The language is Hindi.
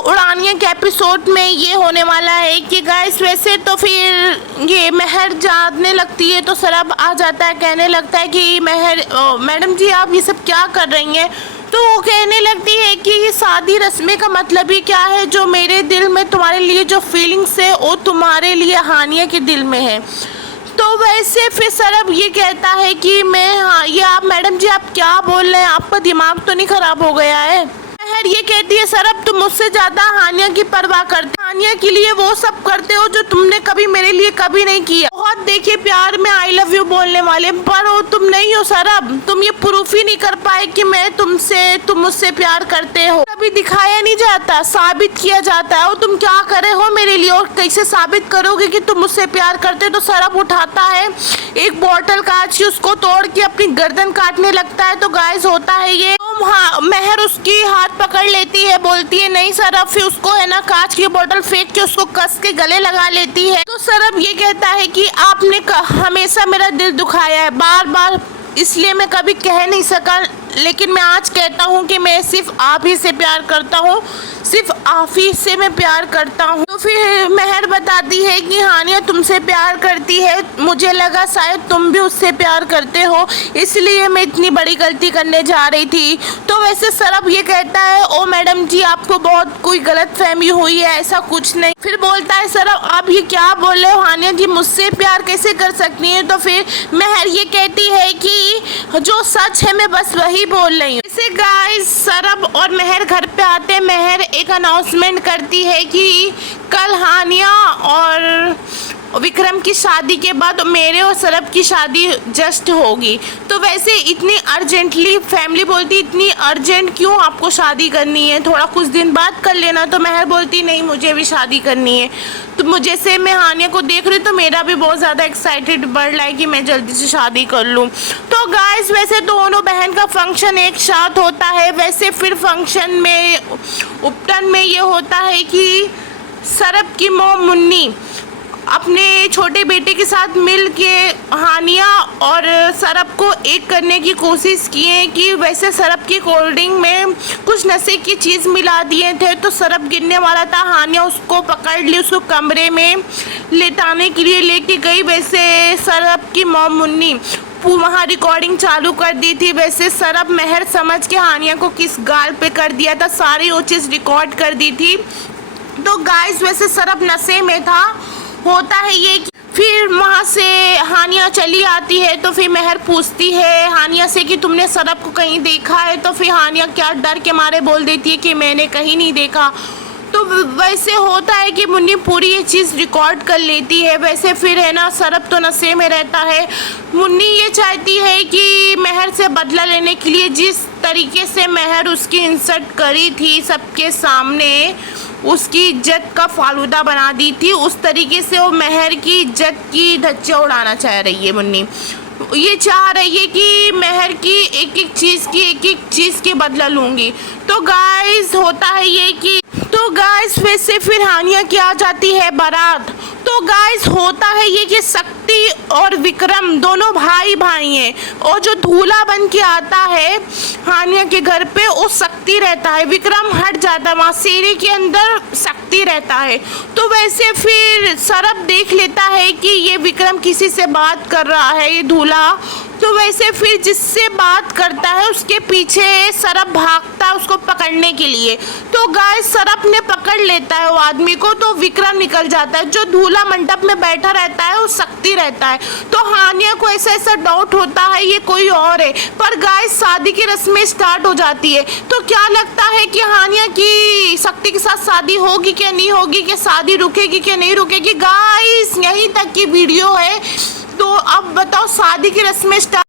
उड़ानिया के एपिसोड में ये होने वाला है कि गाइस वैसे तो फिर ये महर जानने लगती है तो सरब आ जाता है, कहने लगता है कि मैडम जी आप ये सब क्या कर रही हैं। तो वो कहने लगती है कि ये शादी रस्में का मतलब ही क्या है, जो मेरे दिल में तुम्हारे लिए जो फीलिंग्स है वो तुम्हारे लिए हानिया के दिल में है। तो वैसे फिर सरब ये कहता है कि ये आप मैडम जी आप क्या बोल रहे हैं, आपका दिमाग तो नहीं खराब हो गया है। महर ये कहती है सरब तुम मुझसे ज़्यादा हानिया की परवाह करते, हानिया के लिए वो सब करते हो जो तुमने कभी मेरे लिए कभी नहीं किया। बहुत देखिए प्यार में आई लव यू बोलने वाले, पर वो तुम नहीं हो सरब। तुम ये प्रूफ ही नहीं कर पाए कि तुम मुझसे प्यार करते हो। कभी दिखाया नहीं जाता, साबित किया जाता है। और तुम क्या करे हो मेरे लिए और कैसे साबित करोगे कि तुम मुझसे प्यार करते हो। तो सरब उठाता है एक बॉटल कांच की, उसको तोड़ के अपनी गर्दन काटने लगता है। तो गाइस होता है ये, महर उसकी हाथ पकड़ लेती है, बोलती है नहीं सरब, फिर उसको है ना कांच की बोतल फेंक के उसको कस के गले लगा लेती है। तो सरब ये कहता है कि आपने हमेशा मेरा दिल दुखाया है बार बार, इसलिए मैं कभी कह नहीं सका, लेकिन मैं आज कहता हूँ कि मैं सिर्फ आप ही से प्यार करता हूँ, सिर्फ आप ही से मैं प्यार करता हूँ। तो फिर महर बताती है कि हानिया तुमसे प्यार करती है, मुझे लगा शायद तुम भी उससे प्यार करते हो, इसलिए मैं इतनी बड़ी गलती करने जा रही थी। तो वैसे सरब ये कहता है ओ मैडम जी आपको बहुत कोई गलत फहमी हुई है, ऐसा कुछ नहीं। फिर बोलता है सरब आप ये क्या बोल रहे हो, हानिया जी मुझसे प्यार कैसे कर सकती है। तो फिर महर ये कहती है कि जो सच है मैं बस वही बोल रही हूँ। इसे गाइस सरब और महर घर पे आते हैं। महर एक अनाउंसमेंट करती है कि कल हानिया और विक्रम की शादी के बाद मेरे और सरब की शादी जस्ट होगी। तो वैसे इतनी अर्जेंटली फैमिली बोलती इतनी अर्जेंट क्यों आपको शादी करनी है, थोड़ा कुछ दिन बाद कर लेना। तो महर बोलती नहीं मुझे भी शादी करनी है। तो मुझे से मैं हानिया को देख रही हूँ तो मेरा भी बहुत ज़्यादा एक्साइटेड बढ़ रहा है कि मैं जल्दी से शादी कर लूँ। तो गाइस वैसे दोनों बहन का फंक्शन एक साथ होता है। वैसे फिर फंक्शन में उपटन में ये होता है कि सरब की मॉम मुन्नी अपने छोटे बेटे के साथ मिल के हानिया और सरब को एक करने की कोशिश किए कि वैसे सरब की कोल्ड ड्रिंक में कुछ नशे की चीज़ मिला दिए थे। तो सरब गिरने वाला था, हानिया उसको पकड़ ली, उसको कमरे में लेटाने के लिए लेके गई। वैसे सरब की मॉम मुन्नी वहाँ रिकॉर्डिंग चालू कर दी थी। वैसे सरब महर समझ के हानिया को किस गाल पे कर दिया था, सारी वो चीज़ रिकॉर्ड कर दी थी। तो गाइस वैसे सरब नशे में था। होता है ये कि फिर वहाँ से हानिया चली आती है। तो फिर महर पूछती है हानिया से कि तुमने सरब को कहीं देखा है। तो फिर हानिया क्या डर के मारे बोल देती है कि मैंने कहीं नहीं देखा। तो वैसे होता है कि मुन्नी पूरी ये चीज़ रिकॉर्ड कर लेती है। वैसे फिर है ना सरब तो नशे में रहता है। मुन्नी ये चाहती है कि महर से बदला लेने के लिए जिस तरीके से महर उसकी इंसल्ट करी थी सबके सामने, उसकी इज्जत का फालूदा बना दी थी, उस तरीके से वो महर की इज्जत की धज्जियाँ उड़ाना चाह रही है। मुन्नी ये चाह रही है कि महर की एक एक चीज़ की बदला लूँगी। तो गाइस होता है ये कि वैसे फिर हानिया की आ जाती है बारात। तो गाइस होता है ये कि शक्ति और विक्रम दोनों भाई हैं और जो दूल्हा बन के आता है हानिया के घर पे वो शक्ति रहता है, विक्रम हट जाता है, वहाँ शेरे के अंदर शक्ति रहता है। तो वैसे फिर सरब देख लेता है कि ये विक्रम किसी से बात कर रहा है ये दूल्हा। तो वैसे फिर जिससे बात करता है उसके पीछे सरब भागता है उसको पकड़ने के लिए। तो गाइस सरब ने पकड़ लेता है वो आदमी को, तो विक्रम निकल जाता है। जो दूल्हा मंडप में बैठा रहता है वो शक्ति रहता है। तो हानिया को ऐसा डाउट होता है ये कोई और है। पर गाइस शादी की रस्में स्टार्ट हो जाती है। तो क्या लगता है कि हानिया की शक्ति के साथ शादी होगी क्या नहीं होगी, कि शादी रुकेगी क्या नहीं रुकेगी। गाइस यहीं तक की वीडियो है। तो अब बताओ शादी की रस्में स्टार्ट